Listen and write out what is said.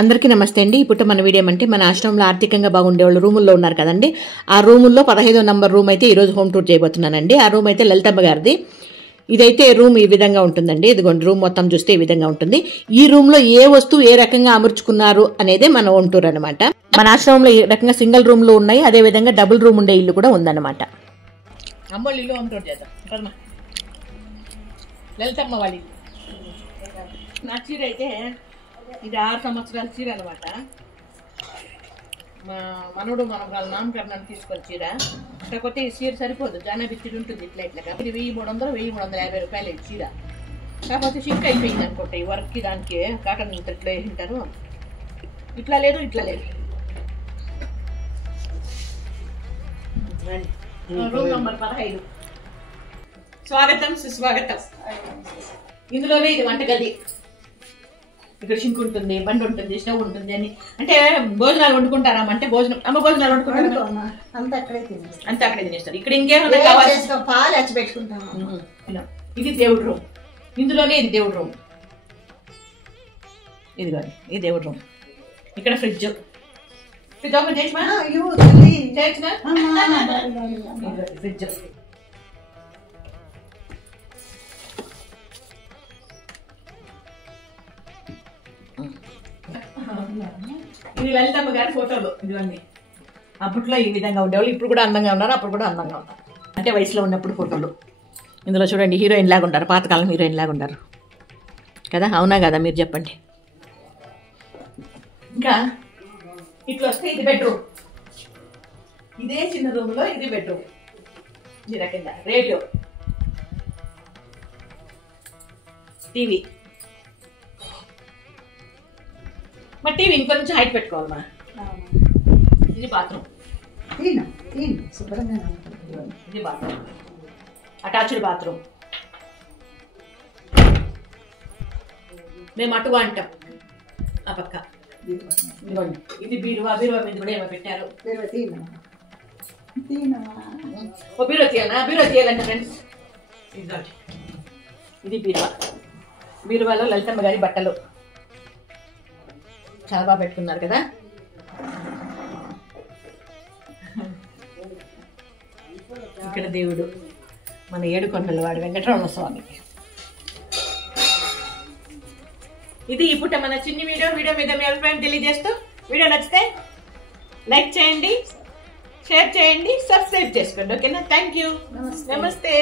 అందరికీ నమస్తే అండి. ఇప్పుడు మన వీడియో అంటే మన ఆశ్రమంలో ఆర్థికంగా బాగుండే వాళ్ళు రూముల్లో ఉన్నారు కదండి. ఆ రూముల్లో 15వ నంబర్ రూమ్ అయితే ఈరోజు హోమ్ టూర్ చేయబోతున్నానండి. ఆ రూమ్ అయితే లలితమ్మ గారిది. ఇదైతే రూమ్ ఈ విధంగా ఉంటుందండి. ఇదిగోండి రూమ్ మొత్తం చూస్తే ఈ విధంగా ఉంటుంది. ఈ రూమ్ లో ఏ వస్తువు ఏ రకంగా అమర్చుకున్నారు అనేదే మన హోమ్ టూర్ అనమాట. మన ఆశ్రమంలో ఈ రకంగా సింగిల్ రూమ్లు ఉన్నాయి, అదే విధంగా డబుల్ రూమ్ ఉండే ఇల్లు కూడా ఉందన్నమాట. అమ్మోళ్ళ ఇల్లు హోమ్ టూర్ చేద్దాం. లలితమ్మ వాళ్ళ ఇల్లు. నా చీర అయితే ఇది 6 సంవత్సరాల చీర అనమాట. మా మనవడు మనవరాలు నామకరణాన్ని తీసుకొని చీర. కాకపోతే ఈ చీర సరిపోదు, జానాబి చీర ఉంటుంది ఇట్లా ఇట్లా. కాబట్టి 1350 రూపాయలు ఈ చీర. కాకపోతే షింక్ అయిపోయింది అనుకుంటా ఈ వర్క్కి, దానికి కాటన్ ఇట్లా వేసింటారు. ఇట్లా లేదు ఇట్లా లేదు. Room number 15. స్వాగతం సుస్వాగతం. ఇందులోనే ఇది వంటగది. ఇక్కడ షింక్ ఉంటుంది, బండి ఉంటుంది, స్టవ్ ఉంటుంది అని. అంటే భోజనాలు వండుకుంటారా అంటే భోజనాలు వండుకుంటారు, అంతా అక్కడే తినేస్తారు. ఇక్కడ ఇంకేమైనా కావాలి, పాలు వచ్చి పెట్టుకుంటాము. ఇది దేవుడు రూమ్. ఇందులోనే ఇది దేవుడు రూమ్. ఇది కాదు, ఇది దేవుడు రూమ్. ఇక్కడ ఫ్రిడ్జ్ ఫ్రిడ్జ్. ఇది లలితమ్మ గారి ఫోటోలు. ఇదిగోండి, అప్పట్లో ఈ విధంగా ఉండేవాళ్ళు. ఇప్పుడు కూడా అందంగా ఉన్నారు, అప్పుడు కూడా అందంగా ఉన్నారు. అంటే వయసులో ఉన్నప్పుడు ఫోటోలు. ఇందులో చూడండి, హీరోయిన్ లాగా ఉంటారు, పాతకాలం హీరోయిన్ లాగా ఉంటారు కదా. అవునా కదా, మీరు చెప్పండి. ఇంకా ఇట్లా వస్తే ఇది బెడ్రూమ్. ఇదే చిన్న రూమ్ లో ఇది బెడ్రూమ్. ఇది రకంగా రేడియో, టీవీ. మా టీవీ ఇంకొంచెం హైట్ పెట్టుకోవాలమ్మా. ఇది బాత్రూమ్. ఇది బాత్రూమ్, అటాచ్డ్ బాత్రూమ్. మేము అటుగా అంటాం ఆ పక్క. ఇది బీరువా. బీరువా మీద కూడా ఏమో పెట్టారు. ఓ బీరువా తీయాలనా? బీరువా తీయాలంటే ఫ్రెండ్స్, ఇది బీరువా. బీరువాలో లలితమ్మ గారి బట్టలు చాలా బాగా పెట్టుకున్నారు కదా. ఇక్కడ దేవుడు, మన ఏడుకొండల వాడు వెంకటరమణ స్వామి. ఇది ఇప్పుడు మన చిన్ని వీడియో మీద మీ అభిప్రాయం తెలియజేస్తూ, వీడియో నచ్చితే లైక్ చేయండి, షేర్ చేయండి, సబ్స్క్రైబ్ చేసుకోండి. ఓకేనా? Thank you. నమస్తే.